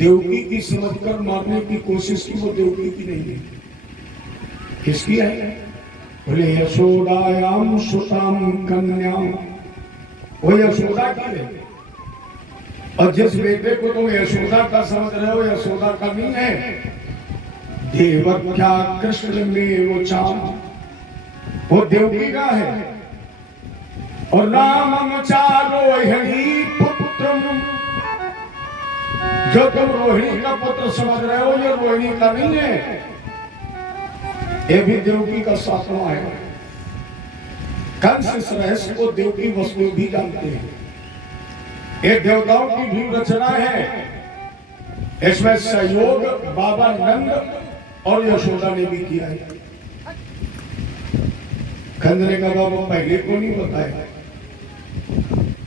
देवकी की समझकर मारने की कोशिश की, वो देवकी की नहीं है। किसकी है? बोले यशोदायाम सुताम कन्याम, वो यशोदा की है। और जिस बेटे को तुम यशोदा का समझ रहे हो, यशोदा का नहीं है। देवक्या कृष्ण में वो चाम, वो देवकी का है। और नाम चारोहिणी पुत्र, जो तुम रोहिणी का पुत्र समझ रहे हो, ये रोहिणी का नहीं है, ये भी देवकी का सातवां है। कंस इस रहस्य को देवकी वसु भी जानते हैं। ये देवताओं की भी रचना है। इसमें सहयोग बाबा नंद और यशोदा ने भी किया है। कंस ने कहा बाबा पहले को नहीं बताया।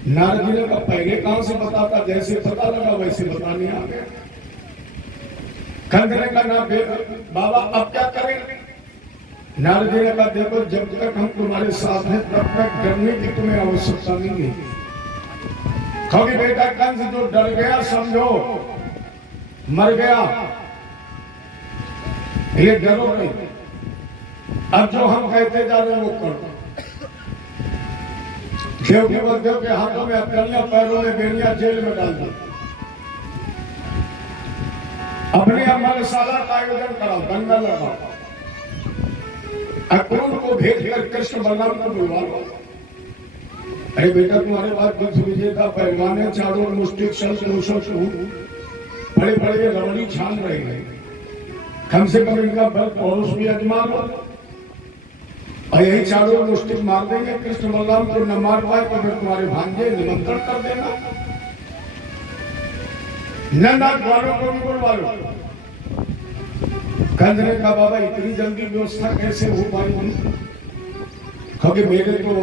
नारद ने कहा पहले कहां से बताता, जैसे पता लगा वैसे बताने आ गया। कंस ने कहा ना बाबा अब क्या करें? नारद ने कहा देखो जब तक हम तुम्हारे साथ हैं तब तक डरने की तुम्हें आवश्यकता नहीं है। क्योंकि बेटा कंस जो डर गया समझो मर गया, ये डरो नहीं। अब जो हम कहते जा रहे हैं वो करो। देव के बलदेव के हाथों में हथकड़ियां, पैरों में बेड़ियां, जेल में डाल दो। अपने अमरशाला का आयोजन कराओ, दंगल लगाओ, अक्रूर को भेज कर कृष्ण बलराम को बुलवा लो। अरे बेटा तुम्हारे पास विश्व विजेता पहलवान है, चारों मुष्टिक बड़े बड़े रवड़ी छान रहे हैं, कम से कम इनका बल पौरुष भी अजमा लो। और यही चारों मुष्टिक मार देंगे, कृष्ण बलराम को न मार पाए तो फिर तुम्हारे भांजे निमंत्रण कर देना, नंद वालों को भी बुलवा लो। कंस ने कहा बाबा इतनी जल्दी व्यवस्था कैसे हो पाएगी? क्योंकि मेरे तो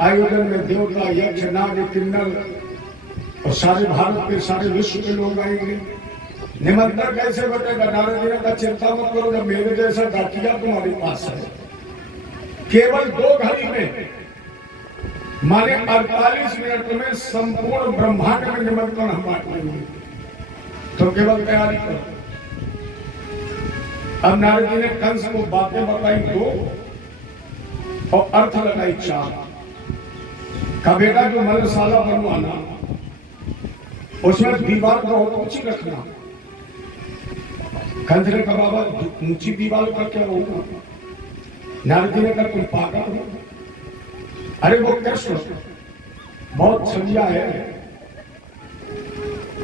आयोजन में देवता, यक्ष, नाग, किन्नर और सारे भारत के, सारे विश्व के लोग आएंगे, निमंत्रण कैसे बटेगा? नारद जी का चिंता मत करो, जब मेरे जैसा डाकिया तुम्हारे पास है, केवल 2 घड़ी में माने 48 मिनट में संपूर्ण ब्रह्मांड में निमंत्रण हम बांट लेंगे, तो केवल तैयारी करो। अब नारद जी ने कंस को बातें बताई 2 और अर्थ लगाई 4। का बेटा जो मलशाला बनवाना, उसमें दीवार बहुत ऊंची रखना। कंस ने कहा बाबा ऊंची दीवार का क्या होगा? नारद जी ने कहा तुम पागल हो। अरे वो कृष्ण बहुत छलिया है,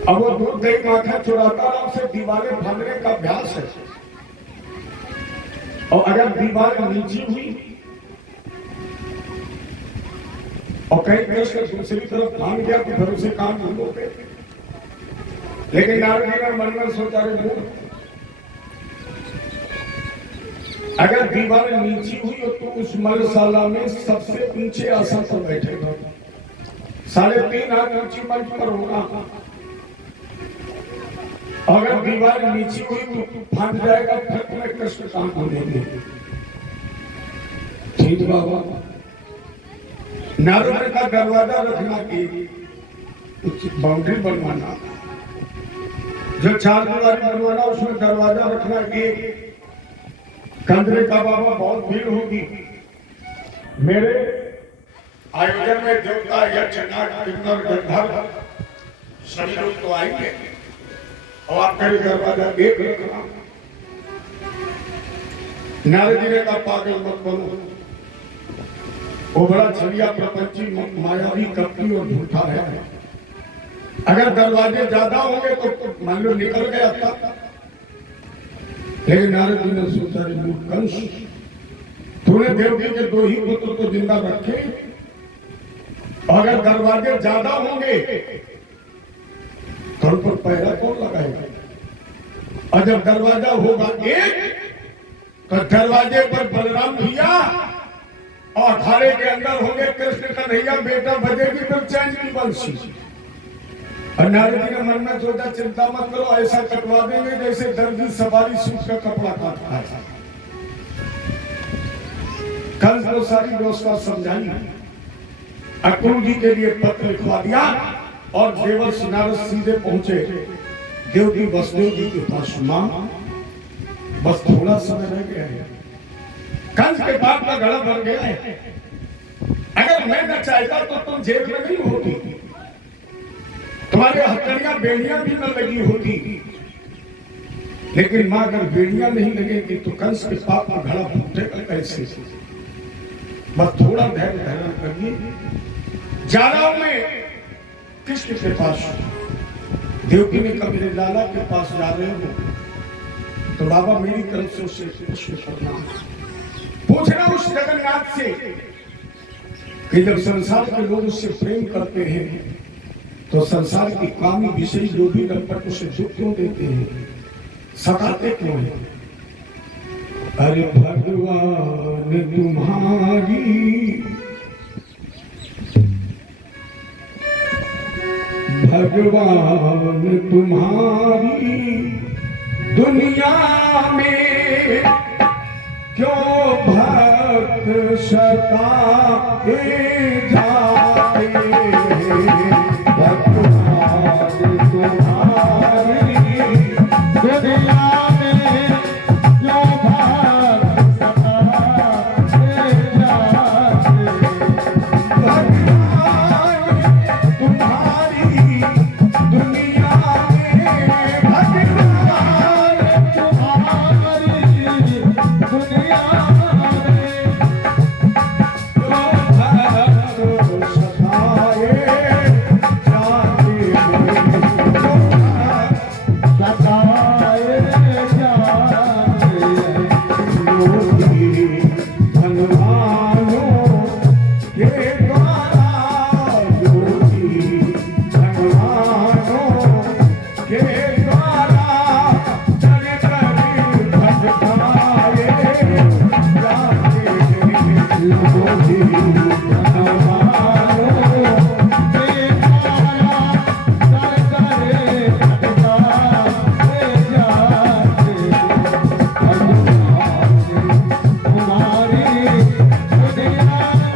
अब वो दूध दही माखन चुराता और उसे दीवारें भागने का अभ्यास है। और अगर दीवार नीची हुई और कहीं कृष्ण दूसरी तरफ भाग गया तो फिर उसे काम भूलोगे। लेकिन नारद जी ने मन में सोचा रे मूर्ख, अगर दीवार नीची हुई हो तो उस मलशाला में सबसे ऊंचे आसन पर बैठेगा, 3.5 हाथ ऊंची मंच पर होगा। अगर दीवार नीची हुई तो भाग जाएगा, फिर तुम्हें कृष्ण काम भूलेंगे। ठीक बाबा। नारद का दरवाजा रखना की बाउंड्री बनवाना, जो 4 दीवारी बनवाना उसमें दरवाजा रखना की। कंदरे का बाबा बहुत भीड़ होगी, मेरे आयोजन में देवता, यक्ष, नाग, किन्नर, गंधर्व सभी लोग तो आएंगे और आपका दरवाजा एक रखना। नारद जी ने कहा पागल मत बनो, वो बड़ा छलिया, प्रपंची, मायावी, कपटी और झूठा है। अगर दरवाजे ज्यादा होंगे तो मान लो निकल गया था। लेकिन नारद जी ने सोचा कंस, तूने देवकी के 2 ही पुत्र तो जिंदा रखे, अगर दरवाजे ज्यादा होंगे तो उन पर पहरा कौन लगाएगा? और जब दरवाजा होगा 1 तो दरवाजे पर बलराम भैया और अखाड़े के अंदर होंगे कृष्ण कन्हैया, बेटा बजेगी फिर चैन की बंसी। और नारद जी ने मन में सोचा चिंता मत करो, ऐसा कटवा देंगे जैसे दर्जी सवारी सूट का कपड़ा काटता है। कंस को सारी व्यवस्था समझाई, अक्रूर जी के लिए पत्र लिखवा दिया और देवर्षि नारद सीधे पहुंचे देव की वसुदेव जी के पास मां बस थोड़ा समय रह गया है, कंस के पाप का गला भर गया है। अगर मैं न चाहता तो तुम जेल में नहीं होती, तुम्हारे हथकड़ियां बेड़ियां भी न लगी होती। लेकिन मां अगर बेड़ियां नहीं लगेगी तो कंस के पाप का घड़ा फूटेगा कैसे? बस थोड़ा धैर्य धारण करिए। जा रहा हूं मैं कृष्ण के पास। देवकी ने कहा मेरे लाला के पास जा रहे हो तो बाबा मेरी तरफ से उससे प्रश्न करना, पूछना उस जगन्नाथ से कि जब संसार के लोग उससे प्रेम करते हैं तो संसार की कामी विषय जो भी लंपट उसे दुख क्यों देते हैं, सताते क्यों हैं? अरे भगवान तुम्हारी भगवान तुम्हारी दुनिया में क्यों भक्त सताए जाते? भगवान तुम्हारी दुनिया में क्यों भक्त सताए जाते? भगवान तुम्हारी दुनिया में भगवान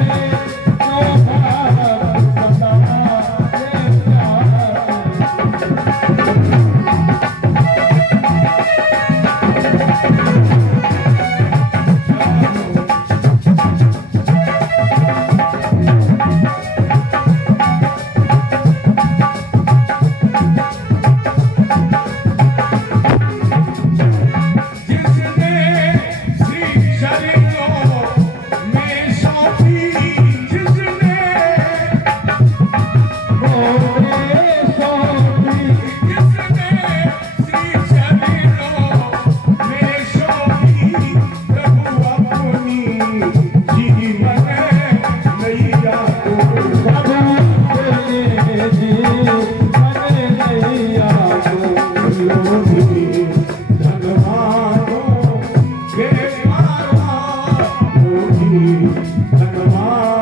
तुम्हारी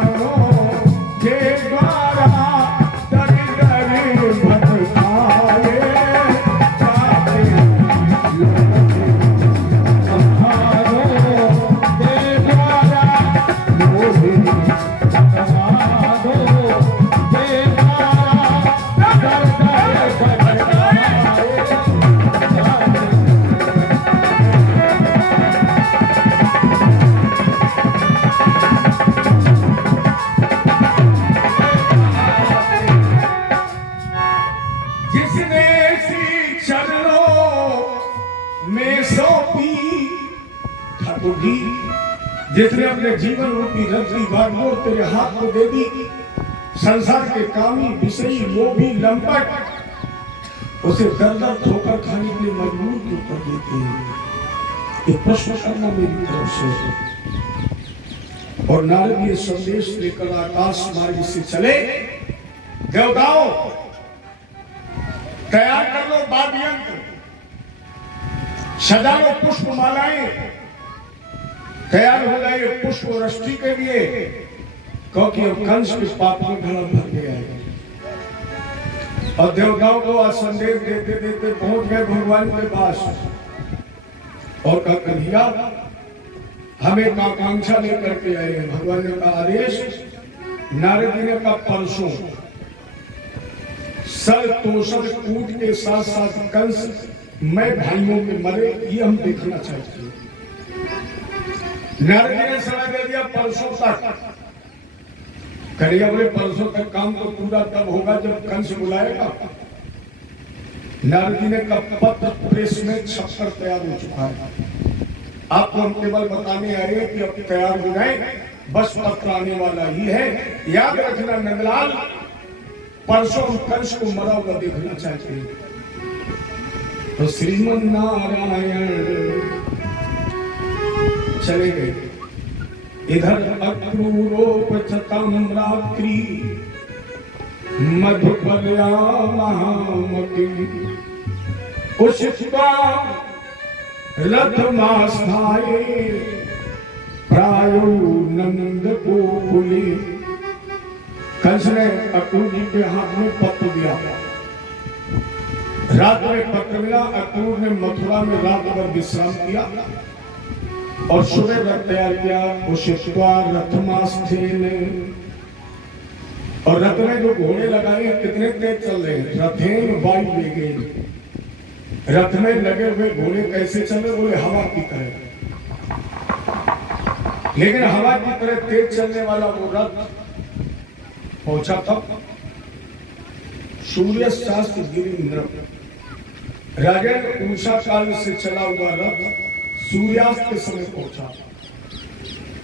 दुनिया जिसने अपने जीवन रूपी रत्ती बागडोर तेरे हाथ में दे दी, संसार के कामी विषयी लोभी लंपट उसे दर दर ठोकर खाने के लिए मजबूर क्यों कर देते हैं? ये प्रश्न करना मेरी तरफ से। और नारद ये संदेश लेकर आकाश मार्ग से चले। देवताओं तैयार कर लो वाद्य यंत्र, सजा लो पुष्प मालाएं, तैयार हो गए पुष्प वृष्टि के लिए, क्योंकि अब कंस के पाप में घड़ा भर गया है। और देवताओं को आज संदेश देते देते पहुंच गए भगवान के पास और कहा कन्हैया हमें आकांक्षा लेकर के आए हैं। भगवान ने कहा आदेश। नारद जी ने कहा परसों सर तोषण कूट के साथ साथ कंस मैं भाइयों के मरे, ये हम देखना चाहते हैं। नारद जी ने समय दे दिया परसों तक। करिए बोले परसों तक काम तो पूरा तब होगा जब कंस बुलाएगा। नारद जी ने कहा पत्र प्रेस में छपकर तैयार हो चुका है, आपको हम केवल बताने आए कि अब तैयार हो जाए, बस पत्र आने वाला ही है। याद रखना नंदलाल, परसों कंस को मरा हुआ देखना चाहते हैं। तो श्रीमन नारायण चले गए। इधर अक्रूरोपचतम रात्रि मधुपर्या महामति उषित्वा रथमास्थाये प्रायो नंद गोकुले। कंस ने अक्रूर जी के हाथ में पत्र दिया। रात में पत्र मिला। अक्रूर ने मथुरा में रात भर विश्राम किया और सुबह रथ तैयार किया। उषित्वा रथमास्थेन, और रथ में जो घोड़े लगाए कितने तेज चल रहे हैं, रथेन वायु वेगेन। रथ में लगे हुए घोड़े कैसे चले, बोले हवा की तरह। लेकिन हवा की तरह तेज चलने वाला वो रथ पहुंचा तब सूर्य शास्त्र गिरी इंद्र। राजन उषा काल से चला हुआ रथ सूर्यास्त के समय पहुंचा।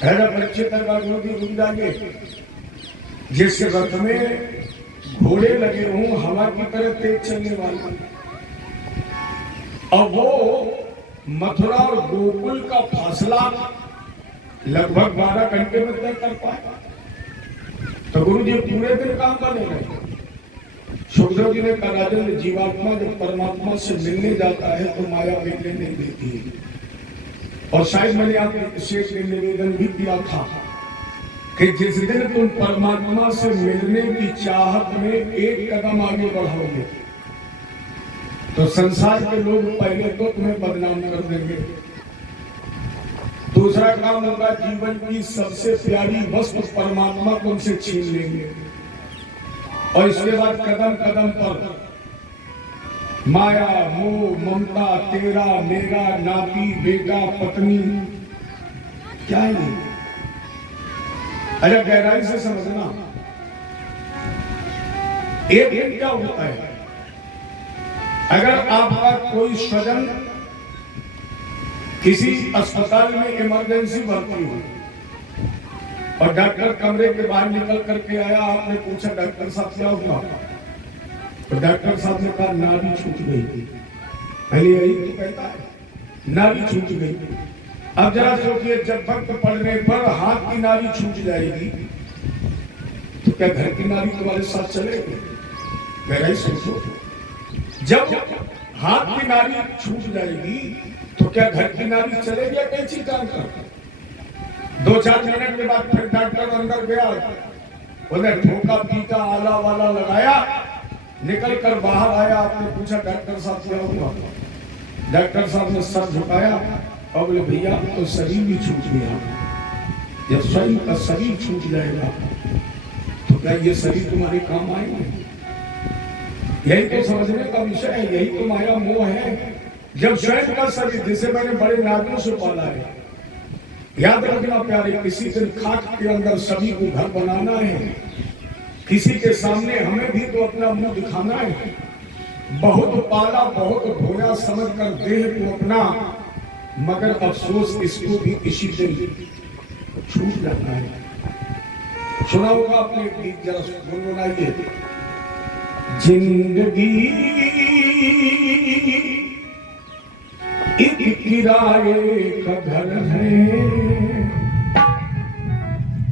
परीक्षित रुक जाएंगे, जिस रथ में घोड़े लगे हों हवा की तरह तेज चलने वाले, अब वो मथुरा और गोकुल का फासला लगभग 12 घंटे में तय कर पाए। तो गुरु जी पूरे दिन काम करने लगे। सुखदेव जी ने कहा राजन, जीवात्मा जब परमात्मा से मिलने जाता है तो माया मिलने नहीं देती है। और शायद मैंने आपको विशेष निवेदन भी किया था कि जिस दिन तुम परमात्मा से मिलने की चाहत में एक कदम आगे बढ़ाओगे तो संसार के लोग पहले तो तुम्हें बदनाम कर देंगे। दूसरा काम होगा, जीवन की सबसे प्यारी वस्तु परमात्मा तुमसे छीन लेंगे। और इसके बाद कदम कदम पर माया, मोह, ममता, तेरा मेरा, नाती, बेटा, पत्नी, क्या है? अरे गहराई से समझना। एक दिन क्या होता है, अगर आपका कोई स्वजन किसी अस्पताल में इमरजेंसी भर्ती हो और डॉक्टर कमरे के बाहर निकल करके आया, आपने पूछा डॉक्टर साहब क्या हुआ, तो डॉक्टर साहब ने कहा नाड़ी छूट गई थी। पहले यही तो कहता है, नाड़ी छूट गई। अब जरा सोचिए, जब वक्त पड़ने पर हाथ की नाड़ी छूट जाएगी तो क्या घर की नाड़ी तुम्हारे साथ चलेगी? गहराई सोचो। जब हाथ की नाड़ी छूट जाएगी तो क्या घर की नाड़ी चलेगी या कैसी काम कर? 2-4 मिनट के बाद फिर डॉक्टर अंदर गया, उन्हें ठोका पीटा आला वाला लगाया, निकल कर बाहर आया। आपने पूछा डॉक्टर साहब क्या हुआ? डॉक्टर साहब ने सर झुकाया और बोले भैया तो शरीर भी छूट गया। जब स्वयं का शरीर छूट जाएगा तो क्या ये शरीर तुम्हारे काम आएंगे? यही तो समझने का विषय है, यही तो माया मोह है। जब स्वयं का शरीर, जिसे मैंने बड़े नागों से पाला है, याद रखना प्यारे, किसी दिन खाक के अंदर सभी को घर बनाना है, किसी के सामने हमें भी तो अपना मुंह दिखाना है। बहुत पाला बहुत धोया समझ कर देह को अपना, मगर अफसोस इसको भी इसी दिन छूट जाता है। सुना होगा आपने गीत, जरा गुनगुनाइए। जिंदगी एक किराए का घर है,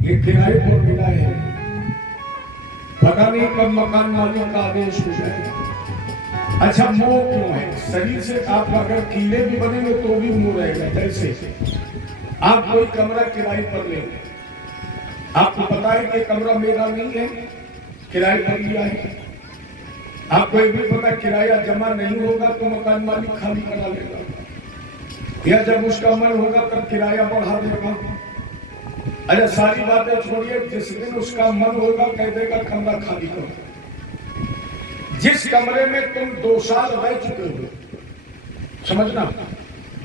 ये किराए पर मिला है, पता नहीं कब मकान मालिक का आदेश हो जाए। अच्छा, मोह क्यों है? शरीर से आप अगर कीड़े भी बनेंगे तो भी मोह रहेगा। जैसे आप कोई कमरा किराए पर लेंगे, आपको पता है कि कमरा मेरा नहीं है, किराए पर लिया है। आपको ये भी पता किराया जमा नहीं होगा तो मकान मालिक खाली करा लेगा, या जब उसका मन होगा तब किराया बढ़ा देगा। अरे सारी बातें छोड़िए, जिस दिन उसका मन होगा कह देगा कमरा खाली करो। जिस कमरे में तुम 2 साल रह चुके हो, समझना,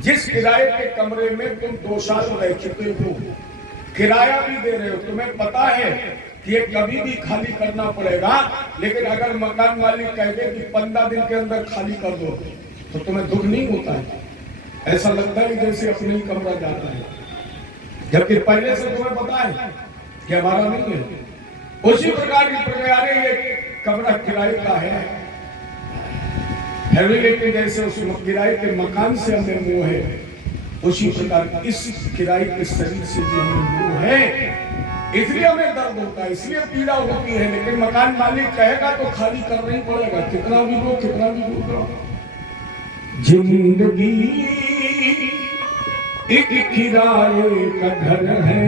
जिस किराए के कमरे में तुम 2 साल रह चुके हो, किराया भी दे रहे हो, तुम्हें पता है कि ये कभी भी खाली करना पड़ेगा, लेकिन अगर मकान मालिक कह दे कि 15 दिन के अंदर खाली कर दो, तो तुम्हें दुख नहीं होता है? ऐसा लगता है जैसे अपने ही कमरा जाता है, जबकि पहले से तुम्हें पता है कि हमारा नहीं है। उसी प्रकार की प्रक्रिया, ये कमरा किराए का है, लेकिन जैसे उस किराए के मकान से हमें मोह है, उसी प्रकार इस किराए के शरीर से भी हमें मोह है, इसलिए हमें दर्द होता है, इसलिए पीड़ा होती है। लेकिन मकान मालिक कहेगा तो खाली करना ही पड़ेगा, कितना भी लो, कितना भी लो। जिंदगी एक किराए का घर है,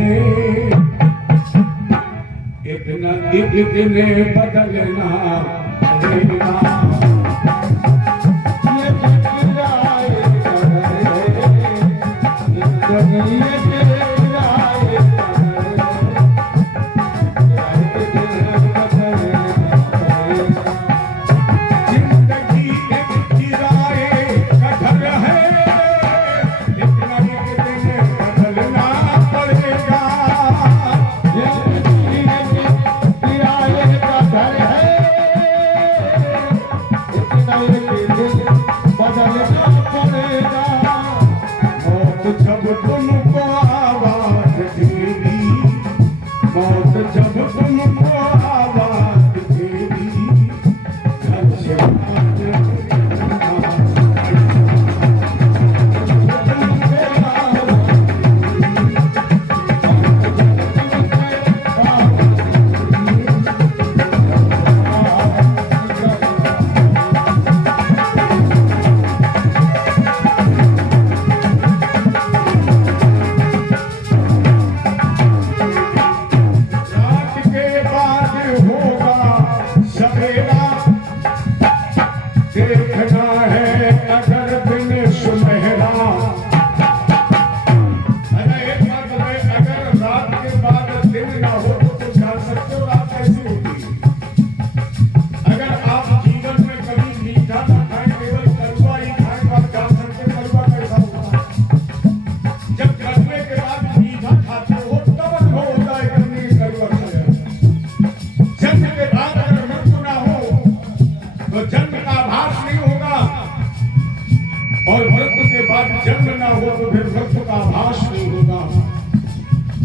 इतना इतने बदलना पड़ेगा।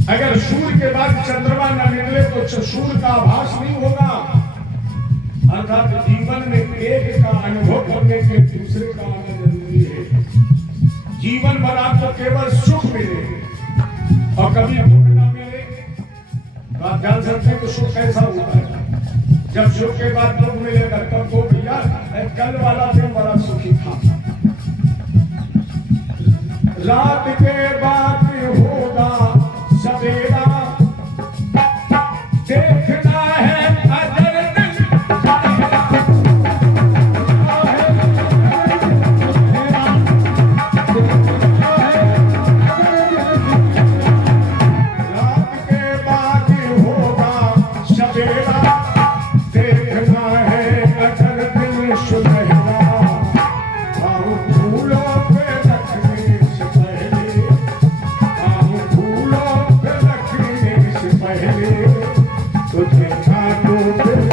अगर सूर्य के बाद चंद्रमा न निकले तो सूर्य का आभास नहीं होगा। अर्थात जीवन में एक का अनुभव करने के दूसरे का आना जरूरी है। जीवन भर आपको केवल सुख मिले और कभी दुख न मिले तो आप जान सकते हैं कि सुख कैसा होता है। जब सुख के बाद दुख मिलेगा तब तो भैया कल वाला दिन बड़ा सुखी था। रात के बाद होगा सवेरा, देखना है अजर दिन। रात के बाद होगा सवेरा, देखना है अजर दिन सुनहरा। फूलों पे रखने से पहले, फूलों पे रखने से पहले तुझे काटो फिर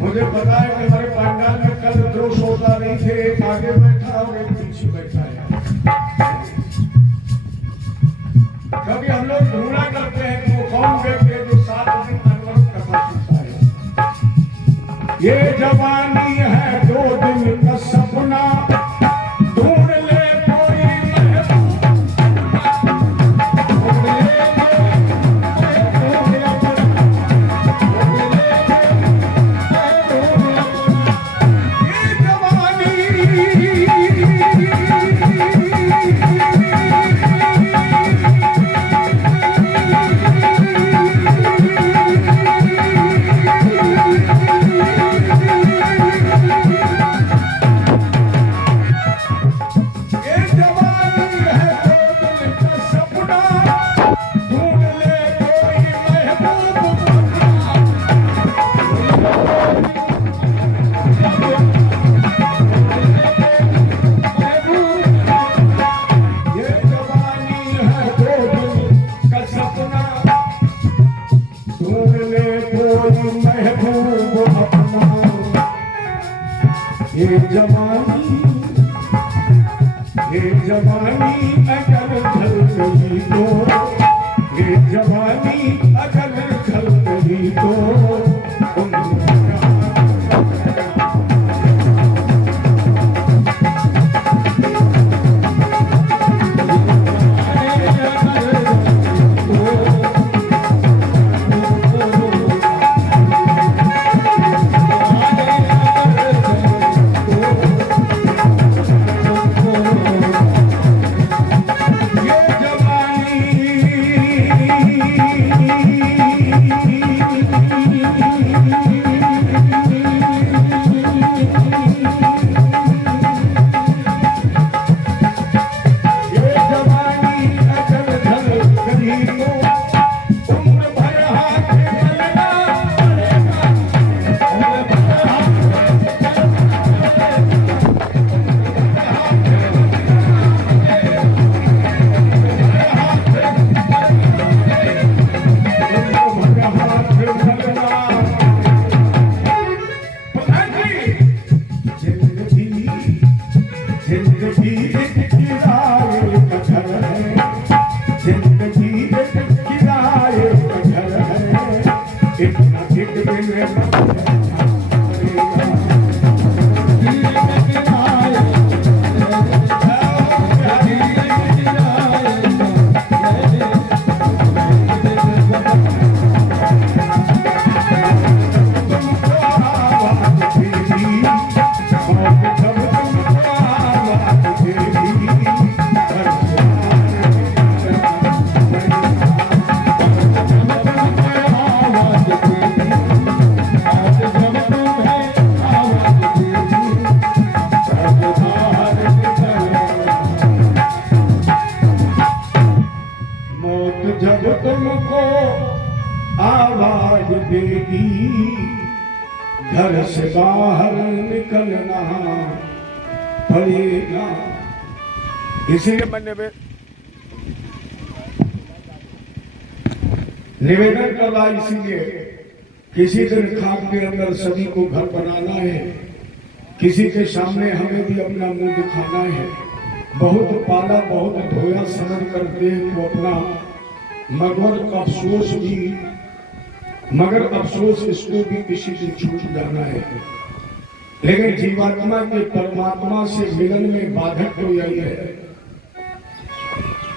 मुझे पता है कि हमारे पंडाल में कल दो श्रोता नहीं थे, एक आगे बैठा और एक पीछे बैठा है। क्योंकि हम लोग ढूंढा करते हैं कि वो कौन व्यक्ति है जो 7 दिन अनवरत कथा सुनता है। ये जवानी है 2 दिन का सपना, ये जवानी अगर ढल गई तो, ये जवानी अगर ढल गई तो घर से बाहर निकलना पड़ेगा। इसीलिए मैं निवेदन कर रहा, इसीलिए किसी दिन खाक के अंदर सभी को घर बनाना है, किसी के सामने हमें भी अपना मुंह दिखाना है। बहुत पाला बहुत धोया समझ कर देख को अपना, मगर अफसोस इसको भी किसी दिन छूट जाना है। लेकिन जीवात्मा के परमात्मा से मिलन में बाधक तो यही है,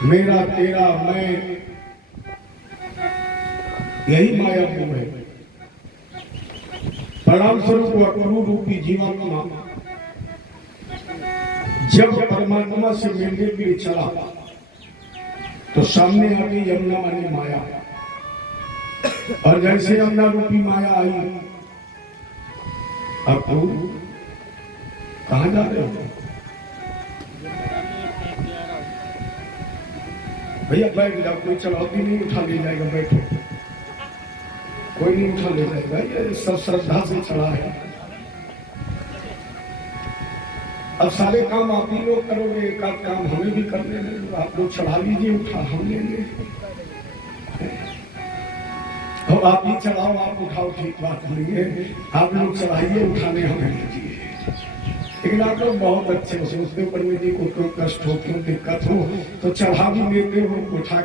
मेरा तेरा मैं, यही माया को है। परिणाम स्वरूप अक्रूर रूपी जीवात्मा जब परमात्मा से मिलने के लिए चला तो सामने आ गई यमुना मानी माया, और जैसे यमुना रूपी माया आई, अक्रूर कहां जा रहे हो? भैया बैठ जाओ, कोई चढ़ौती नहीं उठा ले जाएगा, बैठो, कोई नहीं उठा ले जाएगा, ये सब श्रद्धा से चढ़ा है। अब सारे काम आप ही लोग करोगे, एक आध काम हमें भी करने देंगे, आप लोग चढ़ा लीजिए, उठा हम लेंगे, और आप ही चढ़ाओ आप उठाओ, ठीक बात नहीं है, आप लोग चढ़ाइए उठाने हमें लीजिए। लेकिन आप लोग बहुत अच्छे हो, सोचते हो पंडित जी को क्यों कष्ट हो, क्यों दिक्कत हो, तो चढ़ा भी लेते हो, उठा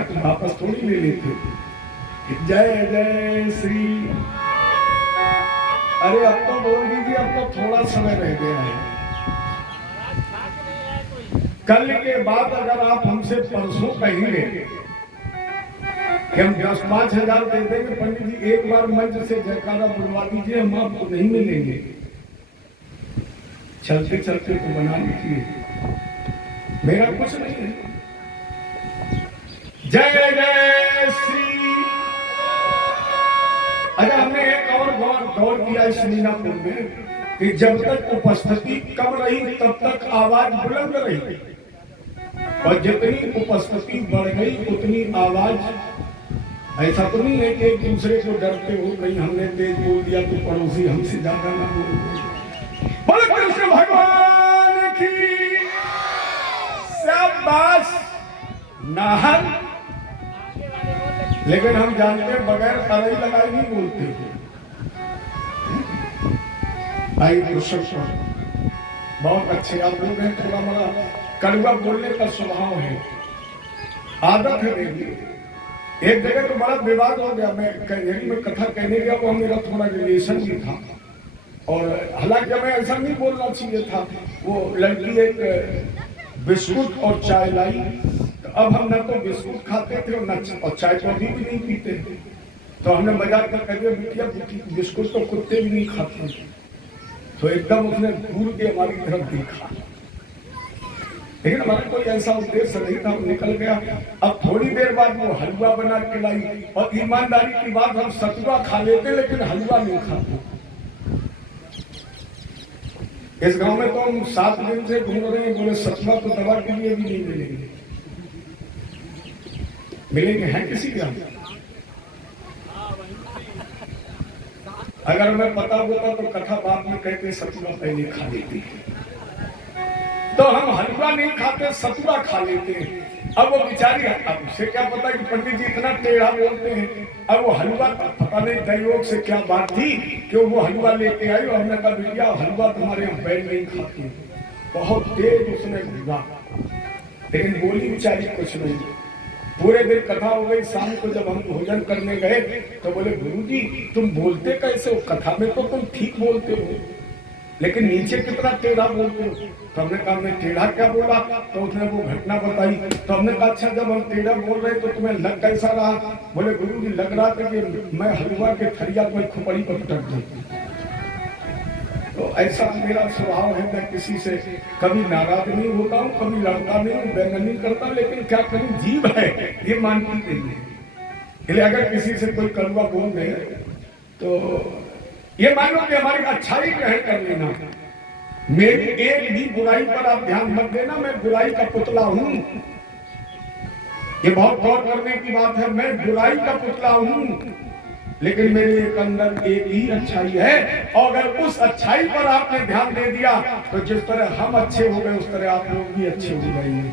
के वापस थोड़ी ले लेते। जय जय श्री, अरे अब तो बोल दीजिए, अब तो थोड़ा समय रह गया है। कल के बाद अगर आप हमसे परसों कहेंगे कि हम 10-5 दे देंगे, पंडित जी एक बार मंच से जयकारा बुलवा दीजिए, हम आपको नहीं मिलेंगे। चलते चलते तो बना लीजिए, मेरा कुछ नहीं है। जय जय श्री। अरे हमने एक और गौर किया इस मीनापुर में कि जब तक उपस्थिति कम रही तब तक आवाज बुलंद रही, और जितनी उपस्थिति बढ़ गई उतनी आवाज, ऐसा तो नहीं है कि एक दूसरे को डरते हो, कहीं हमने तेज बोल दिया तो पड़ोसी हमसे ज्यादा ना बोल दे। बोलो कृष्ण भगवान की शाबाश। नाहन, लेकिन हम जानते हैं बगैर तरई लगाए नहीं बोलते, आई कुशल पर बहुत अच्छे आप लोग हैं। थोड़ा बड़ा कड़वा बोलने का स्वभाव है, आदत है मेरी। एक जगह तो बड़ा विवाद हो गया, मैं कचहरी में कथा कहने गया, वो मेरा थोड़ा रिलेशन भी था और हालांकि मैं ऐसा नहीं बोलना चाहिए था। वो लड़की एक बिस्कुट और चाय लाई, तो अब हम न तो बिस्कुट खाते थे और चाय तो अभी भी नहीं पीते, तो हमने मजाक कर कह दिया बिटिया बिस्कुट तो कुत्ते भी नहीं खाते। तो एकदम उसने घूर के हमारी तरफ देखा, लेकिन हमारा कोई ऐसा उद्देश्य नहीं था, निकल गया। अब थोड़ी देर बाद वो हलवा बना के लाई और ईमानदारी की बात हम सतुआ खा लेते लेकिन हलवा नहीं खाते। इस गांव में तो हम 7 दिन से घूम रहे हैं, बोले सतुआ तो दवा के लिए भी नहीं मिलेंगे। मिलेंगे हैं किसी के? अगर मैं पता होता तो कथा बात में कहते सतुआ पहले खा लेते, तो हम हलवा नहीं खाते सतुआ खा लेते हैं। अब वो बेचारी, अब उसे क्या पता कि पंडित जी इतना टेढ़ा बोलते हैं। अब वो हलवा पता नहीं दैयोग से क्या बात थी कि वो हलवा लेके आई और हमने कहा भैया हलवा तुम्हारे यहाँ बैल नहीं खाते। बहुत तेज उसने घूमा, लेकिन बोली बेचारी कुछ नहीं। पूरे दिन कथा हो गई। शाम को जब हम भोजन करने गए तो बोले गुरुजी तुम बोलते कैसे हो? कथा में तो तुम ठीक बोलते हो लेकिन नीचे कितना टेढ़ा बोलते हो। तो हमने कहा मैं टेढ़ा क्या बोला? तो उसने वो घटना बताई। तो हमने कहा अच्छा जब हम टेढ़ा बोल रहे तो तुम्हें लग कैसा रहा? बोले गुरुजी लग रहा था कि मैं हलवा के थरिया पर खोपड़ी पर पटक दूं। तो ऐसा मेरा स्वभाव है, मैं किसी से कभी नाराज नहीं होता हूँ, कभी लड़ता नहीं हूँ, व्यंग नहीं करता, लेकिन क्या करूँ जीव है ये मानती नहीं है। इसलिए अगर किसी से कोई कड़वा बोल रहे तो ये मानो कि हमारी अच्छाई ग्रहण कर लेना। मेरी एक भी बुराई पर आप ध्यान मत देना, मैं बुराई का पुतला हूं। ये बहुत गौर करने की बात है, मैं बुराई का पुतला हूं, लेकिन मेरे एक अंदर एक ही अच्छाई है। और अगर उस अच्छाई पर आपने ध्यान दे दिया तो जिस तरह हम अच्छे हो गए उस तरह आप लोग भी अच्छे हो जाएंगे।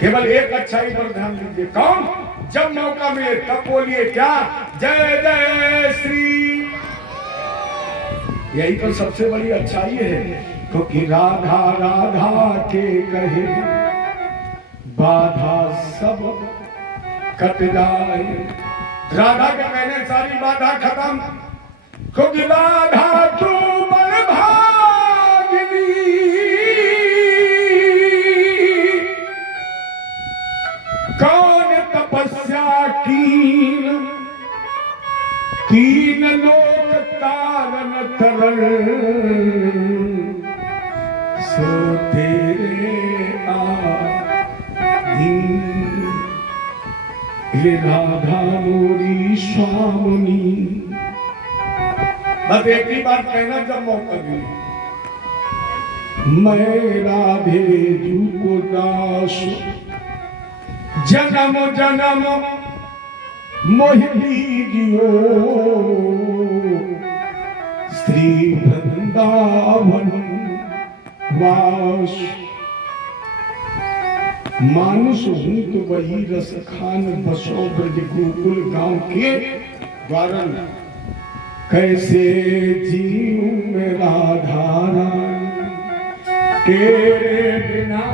केवल एक अच्छाई पर ध्यान दीजिए। कौन? जब मौका मिले तब बोलिए क्या? जय जय श्री। यही तो सबसे बड़ी अच्छाई है, क्योंकि राधा राधा के कहे बाधा सब कट जाए। राधा के कहने सारी बाधा खत्म, क्योंकि राधा तू बड़ भागिनी कौन तपस्या की तीन लोक तारन तरल सो तेरे ये राधा मोरी स्वामिनी। बस एक ही बात कहना जब मौका मिले, मैं राधे जू को दास जन्म जन्म मोहिनी जियो श्री वृंदावन वास। मानुष हूं तो वही रस खान बसो ब्रज गोकुल गांव के द्वारन। कैसे जीऊं मैं राधा रानी तेरे बिना।